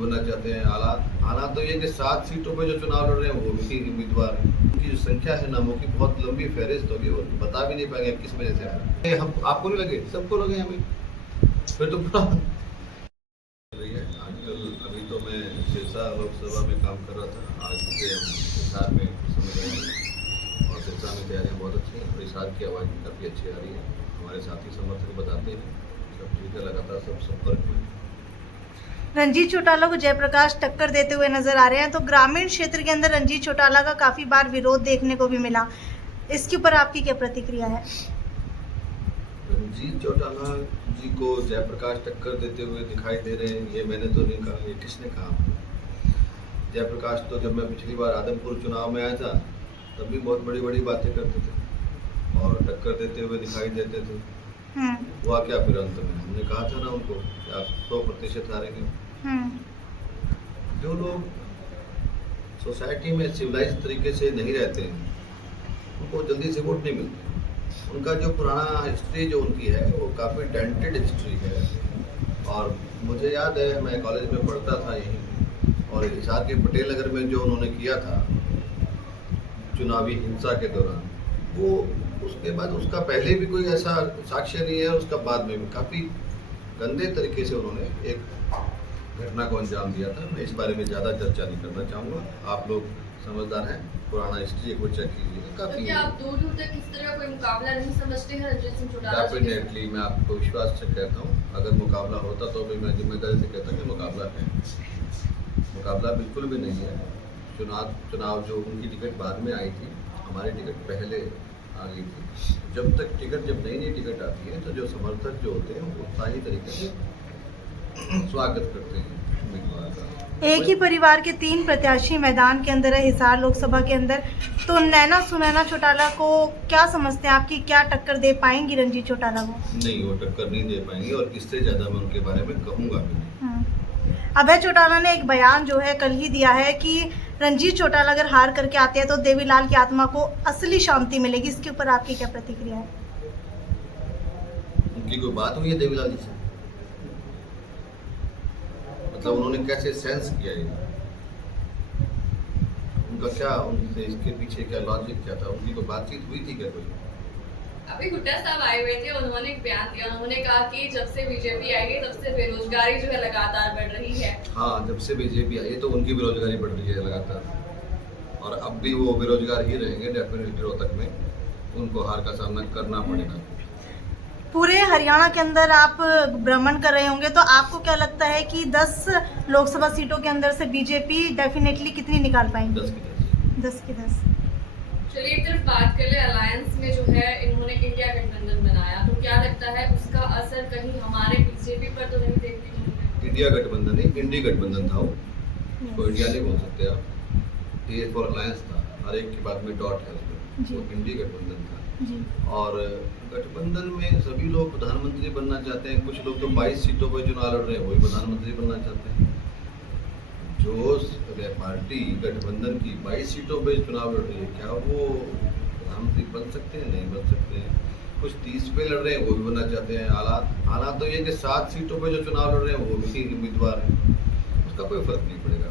बनना चाहते हैं। हालात तो ये कि 7 सीटों पे जो चुनाव लड़ रहे हैं वो भी उम्मीदवार हैं। उनकी जो संख्या है नामों की बहुत लंबी फहरिस्त होगी, वो बता भी नहीं पाएंगे किस वजह से आए। हम आपको नहीं लगे, सबको लगे हमें, फिर तो पूरा रही है। आजकल अभी तो मैं सिरसा लोकसभा में काम कर रहा था, आज मुझे हिसार में समझ रहे हैं और सिरसा में तैयारियाँ बहुत अच्छी हैं और हिसार की आवाज़ भी काफ़ी अच्छी आ रही है। हमारे साथी समर्थक बताते हैं, सब ठीक है, लगातार सब संपर्क में। रंजीत चौटाला को जयप्रकाश टक्कर देते हुए नजर आ रहे हैं, तो ग्रामीण क्षेत्र के अंदर रंजीत चौटाला का काफी बार विरोध देखने को भी मिला, इसके ऊपर आपकी क्या प्रतिक्रिया है? रंजीत चौटाला जी को जयप्रकाश टक्कर देते हुए दिखाई दे रहे हैं, ये मैंने तो नहीं कहा, ये किसने कहा? जयप्रकाश तो जब मैं पिछली बार आदमपुर चुनाव में आया था तब भी बहुत बड़ी बड़ी बातें करते थे और टक्कर देते हुए दिखाई देते थे। हुआ क्या फिर अंत में? हमने कहा था ना उनको कि आप 100% हारेंगे। जो लोग सोसाइटी में सिविलाइज तरीके से नहीं रहते हैं उनको जल्दी से वोट नहीं मिलते। उनका जो पुराना हिस्ट्री जो उनकी है वो काफ़ी टेंटेड हिस्ट्री है। और मुझे याद है मैं कॉलेज में पढ़ता था यहीं, और हिसार के पटेल नगर में जो उन्होंने किया था चुनावी हिंसा के दौरान, वो उसके बाद उसका पहले भी कोई ऐसा साक्ष्य नहीं है, उसका बाद में भी काफ़ी गंदे तरीके से उन्होंने एक घटना को अंजाम दिया था। मैं इस बारे में ज़्यादा चर्चा नहीं करना चाहूँगा, आप लोग समझदार हैं, पुराना हिस्ट्री को चेक कीजिए। काफ़ी आप दूर दूर तक किस तरह कोई मुकाबला नहीं समझते हैं रंजीत सिंह चौटाला? डेफिनेटली मैं आपको विश्वास से कहता हूँ, अगर मुकाबला होता तो भी मैं जिम्मेदारी से कहता कि मुकाबला है। मुकाबला बिल्कुल भी नहीं है। चुनाव जो उनकी टिकट बाद में आई थी, हमारी टिकट पहले आ गई थी। जब नई नई टिकट आती है तो जो समर्थक जो होते हैं वो उत्साही तरीके से स्वागत करते हैं उम्मीदवार का। एक ही परिवार के 3 प्रत्याशी मैदान के अंदर है हिसार लोकसभा के अंदर, तो नैना सुनैना चौटाला को क्या समझते हैं, आपकी क्या टक्कर दे पाएंगी रंजीत चौटाला को? नहीं, वो टक्कर नहीं दे पाएंगे और इससे ज़्यादा मैं उनके बारे में कहूँगा भी नहीं। अभय चौटाला ने एक बयान जो है कल ही दिया है कि रंजीत चौटाला अगर हार करके आते हैं तो देवीलाल की आत्मा को असली शांति मिलेगी, इसके ऊपर आपकी क्या प्रतिक्रिया है? उनकी कोई बात हुई है देवीलाल जी से? मतलब उन्होंने कैसे सेंस किया ये? उनका क्या, उनसे इसके पीछे क्या लॉजिक क्या था? उनकी कोई बातचीत हुई थी क्या कोई? अभी हुड्डा साहब आए हुए थे, उन्होंने एक बयान दिया, उन्होंने कहा कि जब से बीजेपी आई है तब से बेरोजगारी जो है लगातार बढ़ रही है। हाँ, जब से बीजेपी आई है तो उनकी बेरोजगारी बढ़ रही है लगातार, और अब भी वो बेरोजगार ही रहेंगे डेफिनेटली। रोहतक में उनको हार का सामना करना पड़ेगा। पूरे हरियाणा के अंदर आप भ्रमण कर रहे होंगे, तो आपको क्या लगता है कि 10 लोकसभा सीटों के अंदर से बीजेपी डेफिनेटली कितनी निकाल पाएंगी? 10 की 10। चलिए एक तरफ बात कर ले, अलायंस में जो है इन्होंने इंडिया गठबंधन बनाया, तो क्या लगता है उसका असर कहीं हमारे बीजेपी पर तो नहीं देखने को मिलेगा? इंडिया गठबंधन नहीं, इंडी गठबंधन था वो, तो इंडिया नहीं बोल सकते आप। ये फॉर अलायंस था, हर एक की बात में डॉट है उसमें, वो इंडी गठबंधन था। और गठबंधन में सभी लोग प्रधानमंत्री बनना चाहते हैं। कुछ लोग तो 22 सीटों पर चुनाव लड़ रहे हैं, वही प्रधानमंत्री बनना चाहते हैं। जो पार्टी गठबंधन की 22 सीटों पे चुनाव लड़ रही है, क्या वो प्रधानमंत्री बन सकते हैं? नहीं बन सकते हैं। कुछ 30 पे लड़ रहे हैं, वो भी बनना चाहते हैं। हालात तो ये कि 7 सीटों पे जो चुनाव लड़ रहे हैं वो भी उम्मीदवार हैं, उसका कोई फर्क नहीं पड़ेगा।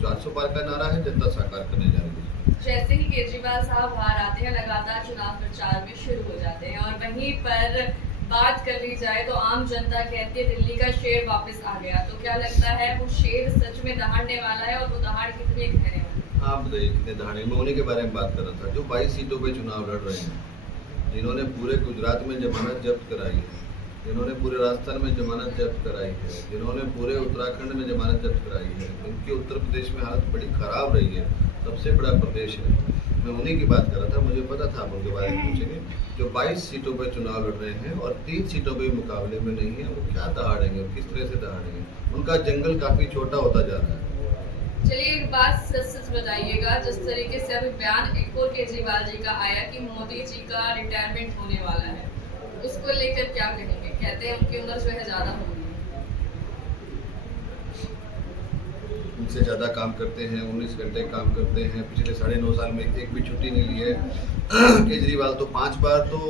400 पार का नारा है, जनता साकार करने जा रही है। जैसे ही केजरीवाल साहब बाहर आते हैं, लगातार चुनाव प्रचार में शुरू हो जाते हैं, और वहीं पर बात कर ली जाए तो आम जनता कहती है दिल्ली का शेर वापस आ गया। तो क्या लगता है वो शेर सच में दहाड़ने वाला है, और वो दहाड़ कितने गहरे वाले? आप बताइए कितने दहाड़े? मैं उन्हीं के बारे में बात कर रहा था जो 22 सीटों पे चुनाव लड़ रहे हैं, जिन्होंने पूरे गुजरात में जमानत जब्त कराई है, जिन्होंने पूरे राजस्थान में जमानत जब्त कराई है, जिन्होंने पूरे उत्तराखंड में जमानत जब्त कराई है, उनकी उत्तर प्रदेश में हालत बड़ी खराब रही है, सबसे बड़ा प्रदेश है। मैं उन्हीं की बात कर रहा था, मुझे पता था आप उनके बारे में पूछेंगे। जो 22 सीटों पर चुनाव लड़ रहे हैं और 3 सीटों पे मुकाबले में नहीं है, वो क्या दहाड़ेंगे, किस तरह से दहाड़ेंगे? उनका जंगल काफ़ी छोटा होता जा रहा है। चलिए एक बात सच बताइएगा, जिस तरीके से अभी बयान एक और केजरीवाल जी का आया कि मोदी जी का रिटायरमेंट होने वाला है, उसको लेकर क्या कहेंगे? कहते हैं उनकी उम्र जो है ज़्यादा हो गई, उनसे ज़्यादा काम करते हैं, 19 घंटे काम करते हैं, पिछले 9.5 साल में एक भी छुट्टी नहीं ली है। केजरीवाल तो 5 बार तो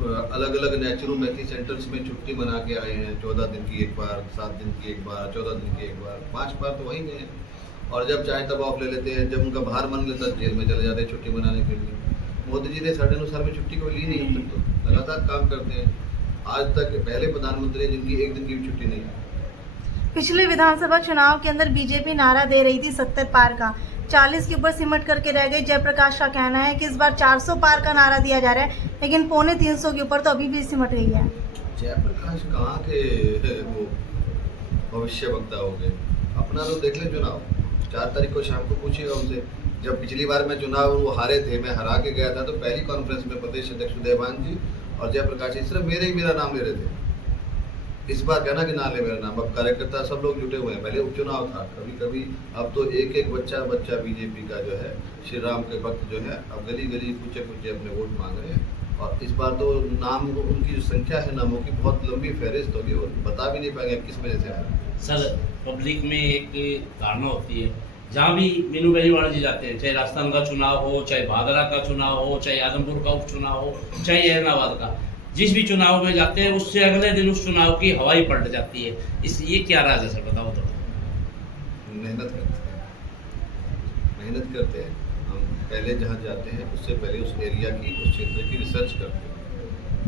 अलग अलग नेचुरोपैथी सेंटर्स में छुट्टी मना के आए हैं, 14 दिन की एक बार, 7 दिन की एक बार, 14 दिन की एक बार, 5 बार तो वहीं गए हैं। और जब चाहे तब ऑफ ले लेते हैं, जब उनका बाहर मन लेता है जेल में चले जाते हैं छुट्टी मनाने के लिए। मोदी जी ने साढ़े 9 साल में छुट्टी कोई ली नहीं अब तक, तो लगातार काम करते हैं। आज तक पहले प्रधानमंत्री हैं जिनकी एक दिन की भी छुट्टी नहीं है। पिछले विधानसभा चुनाव के अंदर बीजेपी नारा दे रही थी 70 पार का, 40 के ऊपर सिमट करके रह गई। जयप्रकाश का कहना है कि इस बार 400 पार का नारा दिया जा रहा है, लेकिन 250 के ऊपर तो अभी भी सिमट गई है। जयप्रकाश कहाँ के वो भविष्य वक्ता हो गए? अपना तो देख ले चुनाव, 4 तारीख को शाम को पूछिएगा उनसे। जब पिछली बार मैं चुनाव वो हारे थे, मैं हरा के गया था, तो पहली कॉन्फ्रेंस में प्रदेश अध्यक्ष उदयभान जी और जयप्रकाश जी सिर्फ मेरा नाम ले रहे थे। इस बार कहना कि ना ले मेरा नाम, अब कार्यकर्ता सब लोग जुटे हुए हैं। पहले उपचुनाव था, कभी कभी अब तो एक एक बच्चा बीजेपी का जो है, श्री राम के भक्त जो है, अब गली गली कुचे कुचे अपने वोट मांग रहे हैं। और इस बार तो नाम उनकी जो संख्या है नामों की बहुत लंबी फहरिस्त होगी और बता भी नहीं पाएंगे किस वजह से आया। सर, पब्लिक में एक धारणा होती है, जहाँ भी मीनू बेनीवाल जी जाते हैं, चाहे राजस्थान का चुनाव हो, चाहे भादरा का चुनाव हो, चाहे आजमपुर का उपचुनाव हो, चाहे ऐलनाबाद का, जिस भी चुनाव में जाते हैं उससे अगले दिन उस चुनाव की हवा ही पलट जाती है। इसलिए क्या राज है सर, बताओ तो। मेहनत करते हैं हम। पहले जहाँ जाते हैं उससे पहले उस एरिया की, उस क्षेत्र की रिसर्च करते हैं,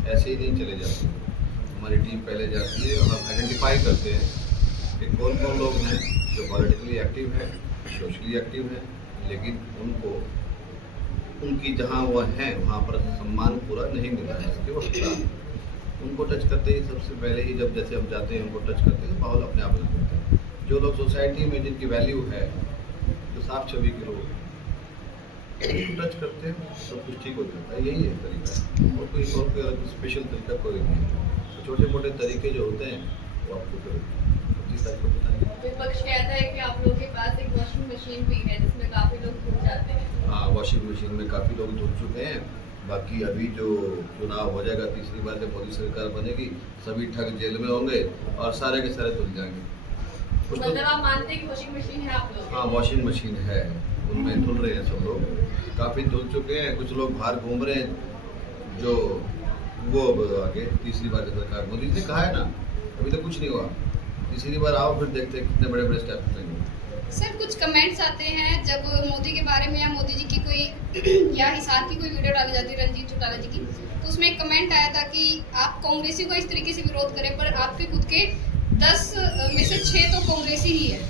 ऐसे ही नहीं चले जाते। हमारी टीम पहले जाती है और हम आइडेंटिफाई करते हैं कि कौन कौन लोग हैं जो पॉलिटिकली एक्टिव हैं, सोशली एक्टिव हैं, लेकिन उनको उनकी जहाँ वो हैं वहाँ पर सम्मान पूरा नहीं मिल रहा है, इसके वो खिलाफ। उनको टच करते ही सबसे पहले ही जब जैसे हम जाते हैं उनको टच करते हैं तो माहौल अपने आप बन जाता है। जो लोग सोसाइटी में जिनकी वैल्यू है, जो साफ छवि के लोग उनको टच करते हैं, सब कुछ ठीक हो जाता है। यही है तरीका, और कोई अलग स्पेशल तरीका कोई नहीं है। तो छोटे मोटे तरीके जो होते हैं वो आपको फिर विपक्ष कहता है कि आप लोगों के पास एक वॉशिंग मशीन भी है जिसमें काफी लोग धुल जाते हैं। हाँ, वॉशिंग मशीन में काफ़ी लोग धुल चुके हैं। बाकी अभी जो चुनाव हो जाएगा, तीसरी बार जब मोदी सरकार बनेगी, सभी ठग जेल में होंगे और सारे के सारे धुल जाएंगे। मतलब आप मानते हैं कि वॉशिंग मशीन है आप लोग? हाँ, वॉशिंग मशीन है, उनमें धुल रहे हैं सब लोग, काफ़ी धुल चुके हैं। कुछ लोग बाहर घूम रहे हैं जो वो आगे तीसरी बार की सरकार, मोदी जी ने कहा है ना, अभी तक कुछ नहीं हुआ, तीसरी बार आओ फिर देखते हैं कितने बड़े बड़े स्टेप लेंगे। सर, कुछ कमेंट्स आते हैं जब मोदी के बारे में या मोदी जी की कोई या हिसार की कोई वीडियो डाली जाती है रंजीत चौटाला जी की, तो उसमें एक कमेंट आया था कि आप कांग्रेसी को इस तरीके से विरोध करें, पर आपके खुद के 10 में से 6 तो कांग्रेसी ही है।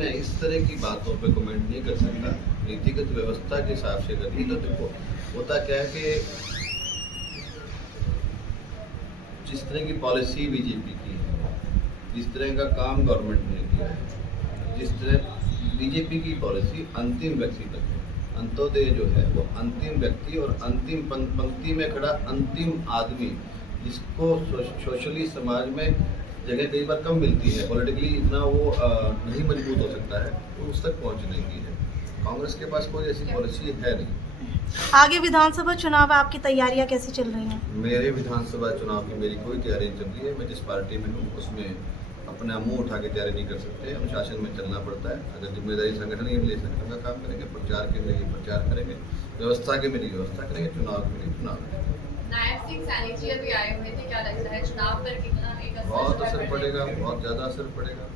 मैं इस तरह की बातों पे कमेंट नहीं कर सकता। नीतिगत व्यवस्था के हिसाब से करिए तो देखो, होता क्या है कि जिस तरह की पॉलिसी बीजेपी की है, जिस तरह का काम गवर्नमेंट ने किया है, जिस तरह बीजेपी की पॉलिसी अंतिम व्यक्ति तक है। अंत्योदय जो है वो अंतिम व्यक्ति और अंतिम पंक्ति में खड़ा अंतिम आदमी, जिसको सोशली समाज में जगह कई बार कम मिलती है, पॉलिटिकली इतना वो नहीं मजबूत हो सकता है, तो उस तक पहुँचने की है। कांग्रेस के पास कोई ऐसी पॉलिसी है नहीं। आगे विधानसभा चुनाव आपकी तैयारियां कैसी चल रही हैं? मेरे विधानसभा चुनाव की मेरी कोई तैयारी नहीं चल रही है। मैं जिस पार्टी में हूँ उसमें अपना मुंह उठा के तैयारी नहीं कर सकते। अनुशासन में चलना पड़ता है। अगर जिम्मेदारी संगठन की मिली, संगठन का काम करेंगे, प्रचार की मिलेगी प्रचार करेंगे, व्यवस्था की मिली व्यवस्था करेंगे, चुनाव की मिली चुनाव करेंगे। नायब सिंह सैनी जी अभी आए हुए थे, क्या लगता है चुनाव पर कितना एक बहुत असर पड़ेगा, बहुत ज़्यादा असर पड़ेगा।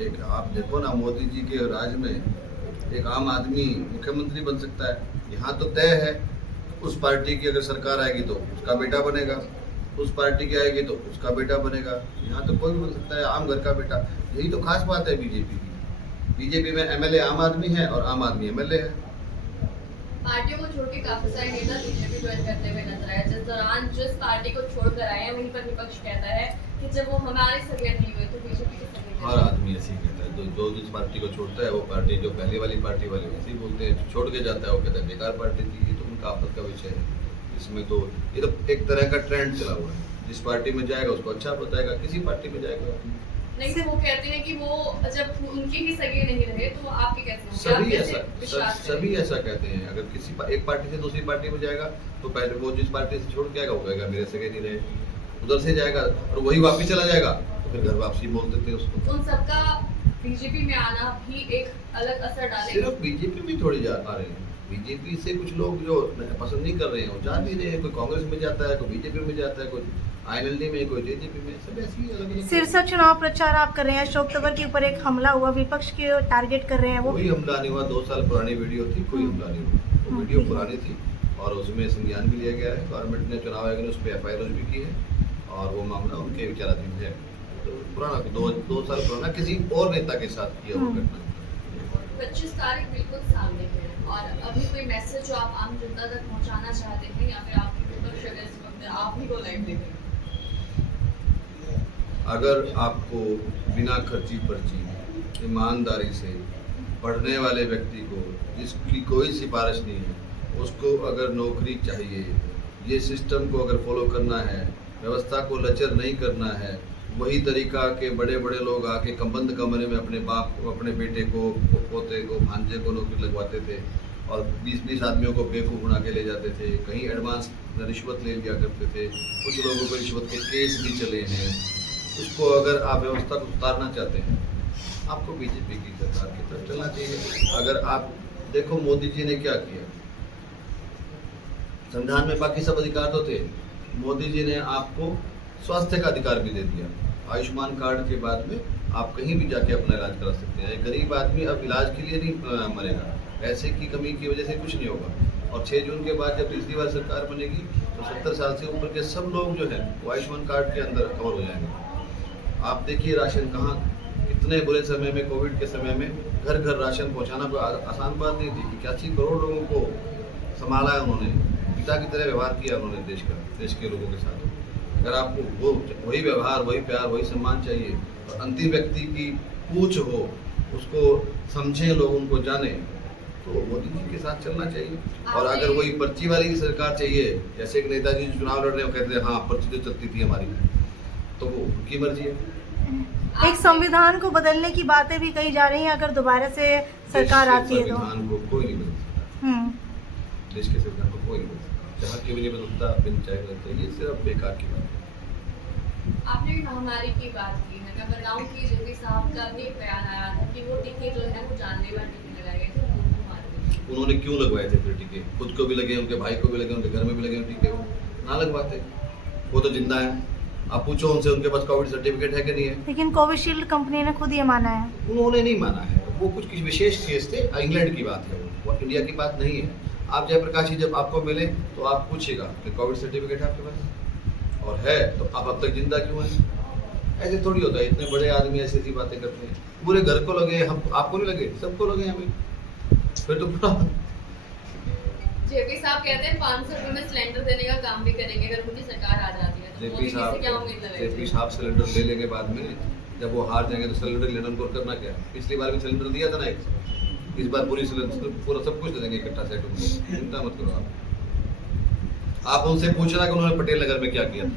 एक आप देखो ना, मोदी जी के राज में एक आम आदमी मुख्यमंत्री बन सकता है। यहाँ तो तय है, उस पार्टी की अगर सरकार आएगी तो उसका बेटा बनेगा, उस पार्टी की आएगी तो उसका बेटा बनेगा। यहाँ तो कोई भी बन सकता है, आम घर का बेटा। यही तो खास बात है बीजेपी की। बीजेपी में एमएलए आम आदमी है और आम आदमी एमएलए है। पार्टियों को छोड़ के काफी सारे नेता बीजेपी ज्वाइन करते हुए नजर आए। जिस दौरान जिस पार्टी को छोड़कर आए हैं, वहीं पर विपक्ष कहता है कि जब वो हमारी सरियत नहीं हुई तो बीजेपी की सरियत। हर आदमी ऐसे ही कहता है, जो जिस पार्टी को छोड़ता है वो पार्टी, जो पहले वाली पार्टी वाले वैसे ही बोलते हैं। छोड़ के जाता है वो कहता है बेकार पार्टी थी। ये तो उनका आपस का विषय है। इसमें तो ये तो एक तरह का ट्रेंड चला हुआ है। जिस पार्टी में जाएगा उसको अच्छा बताएगा, किसी पार्टी में जाएगा नहीं। तो वो कहते हैं कि वो जब उनके ही सगे नहीं रहे तो आपके कैसे सभी ऐसा कहते हैं। अगर किसी एक पार्टी से दूसरी पार्टी में जाएगा तो पहले वो जिस पार्टी से छोड़ के आएगा वो कहेगा मेरे सगे नहीं रहे। उधर से जाएगा और वही वापिस चला जाएगा तो फिर घर वापसी बोल देते हैं उसको। उन सबका बीजेपी में आना भी एक अलग असर डालेगा। सिर्फ बीजेपी में थोड़ी आ रहे हैं, बीजेपी से कुछ लोग जो पसंद नहीं कर रहे हैं वो जा भी रहे हैं, कोई कांग्रेस में जाता है, कोई बीजेपी में जाता है, कोई आईएनएलडी में, कोई जेजेपी में, सब ऐसी अलग अलग। सिरसा चुनाव प्रचार आप कर रहे हैं, अशोक तंवर के ऊपर एक हमला हुआ, विपक्ष के टारगेट कर रहे हैं वो। कोई हमला नहीं हुआ, 2 साल पुरानी वीडियो थी, कोई हमला नहीं हुआ। वो वीडियो पुरानी थी और उसमें संज्ञान भी लिया गया है। गवर्नमेंट ने, चुनाव आयोग ने उस पर FIR भी की है और वो मामला उनके विचाराधीन है। तो पुराना 2 साल पुराना किसी और नेता के साथ किया हुआ घटना। 25 तारीख बिल्कुल सामने है और अभी कोई मैसेज जो आप आम जनता तक पहुंचाना चाहते हैं या फिर आपकी विपक्ष अगर इस वक्त आप ही को लाइव देख रहे हैं? अगर आपको बिना खर्ची पर्ची ईमानदारी से पढ़ने वाले व्यक्ति को, जिसकी कोई सिफारिश नहीं है, उसको अगर नौकरी चाहिए, ये सिस्टम को अगर फॉलो करना है, व्यवस्था को लचर नहीं करना है, वही तरीका के बड़े बड़े लोग आके बंद कमरे में अपने बाप को, अपने बेटे को, पोते को, भांजे को नौकरी लगवाते थे और 20-20 आदमियों को बेवकूफ़ बना के ले जाते थे। कहीं एडवांस रिश्वत ले लिया करते थे, कुछ लोगों को रिश्वत के केस भी चले हैं। उसको अगर आप व्यवस्था को उतारना चाहते हैं, आपको बीजेपी की सरकार की तरफ चलना चाहिए। अगर आप देखो मोदी जी ने क्या किया, संविधान में बाकी सब अधिकार तो थे, मोदी जी ने आपको स्वास्थ्य का अधिकार भी दे दिया। आयुष्मान कार्ड के बाद में आप कहीं भी जाके अपना इलाज करा सकते हैं। गरीब आदमी अब इलाज के लिए नहीं मरेगा, पैसे की कमी की वजह से कुछ नहीं होगा। और 6 जून के बाद जब तीसरी बार सरकार बनेगी तो 70 साल से ऊपर के सब लोग जो हैं वो आयुष्मान कार्ड के अंदर कवर हो जाएंगे। आप देखिए राशन कहाँ, इतने बुरे समय में, कोविड के समय में घर घर राशन पहुँचाना कोई आसान बात नहीं थी। 81 करोड़ लोगों को संभाला है उन्होंने, पिता की तरह व्यवहार किया उन्होंने देश के लोगों के साथ। अगर आपको वही व्यवहार, वही प्यार, वही सम्मान चाहिए और अंतिम व्यक्ति की पूछ हो, उसको समझें लोग, उनको जाने, तो मोदी जी के साथ चलना चाहिए। और अगर वही पर्ची वाली सरकार चाहिए, जैसे एक नेताजी जो चुनाव लड़ रहे हैं कहते हैं हाँ पर्ची तो चलती थी हमारी, तो वो उनकी मर्जी है। एक संविधान को बदलने की बातें भी कही जा रही हैं अगर दोबारा से सरकार आती है तो। संविधान को कोई नहीं बदल सकता, देश के संविधान को कोई नहीं बदल सकता, जहाँ की भी नहीं बदलता, पंचायत बदलता है, ये सिर्फ बेकार की बात है। आपने भी महामारी की बात की है, नगरगांव की जेपी साहब का भी बयान आया था कि वो टीके जो है वो जानलेवा टीके लगाए गए थे, उनको मारने। उन्होंने क्यों लगवाए थे फिर टीके? खुद को भी लगे, उनके भाई को भी लगे, उनके घर में भी लगे टीके, वो ना लगवाते, वो तो जिंदा है। आप पूछो उनसे, उनके पास कोविड सर्टिफिकेट है कि नहीं है? लेकिन कोविशील्ड कंपनी ने खुद ये माना है। उन्होंने नहीं माना है, वो कुछ विशेष केस थे, इंग्लैंड की बात है, वो इंडिया की बात नहीं है। आप जयप्रकाश जी जब आपको मिले तो आप पूछिएगा कि कोविड सर्टिफिकेट है आपके पास, और है तो आप अब तक जिंदा क्यों हैं? ऐसे थोड़ी होता है, इतने बड़े आदमी ऐसी ऐसी बातें करते हैं। पूरे घर को लगे, हम आपको नहीं लगे, सबको लगे हमें, फिर तो पूरा। जेपी साहब कहते हैं 500 रुपए में सिलेंडर देने का काम भी करेंगे अगर उनकी सरकार आ जाती है, तो मोदी जी से क्या उम्मीद लगाई? जेपी साहब सिलेंडर ले लेंगे बाद में, जब वो हार जाएंगे तो सिलेंडर लेना उनको करना क्या? पिछली बार भी सिलेंडर दिया था ना एक, इस बार पूरी सिलेंडर पूरा सब कुछ दे देंगे इकट्ठा सेट उनको, चिंता मत करो आप उनसे पूछना कि उन्होंने पटेल नगर में क्या किया था।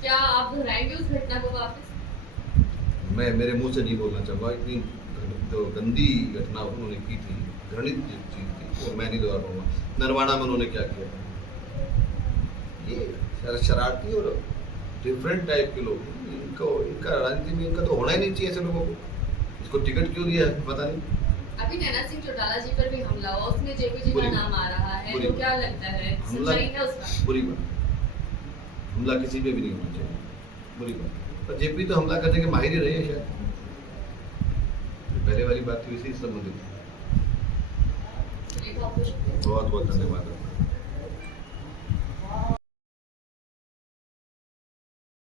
क्या आप दोहराएंगे उस घटना को वापस? मैं मेरे मुंह से नहीं बोलना चाहूँगा, इतनी तो गंदी घटना उन्होंने की थी, घृणित चीज थी, वो मैं नहीं दोहरा पाऊंगा। नरवाना में उन्होंने क्या किया था, ये शरारती और डिफरेंट टाइप के लोग, इनका राजनीति में इनका तो होना ही नहीं चाहिए ऐसे लोगों को। इसको टिकट क्यों दिया है पता नहीं। अभी नैना सिंह चौटाला जी पर भी हमला हुआ, उसमें जेपी जी का नाम आ रहा है, तो क्या लगता है सच्चाई है उसका? बुरी बात, हमला किसी पे भी नहीं होना चाहिए, बुरी बात। पर जेपी तो हमला करने के माहिर ही रहे हैं शायद, पहले वाली बात थी इसी से संबंधित। बहुत बहुत बहुत बहुत धन्यवाद।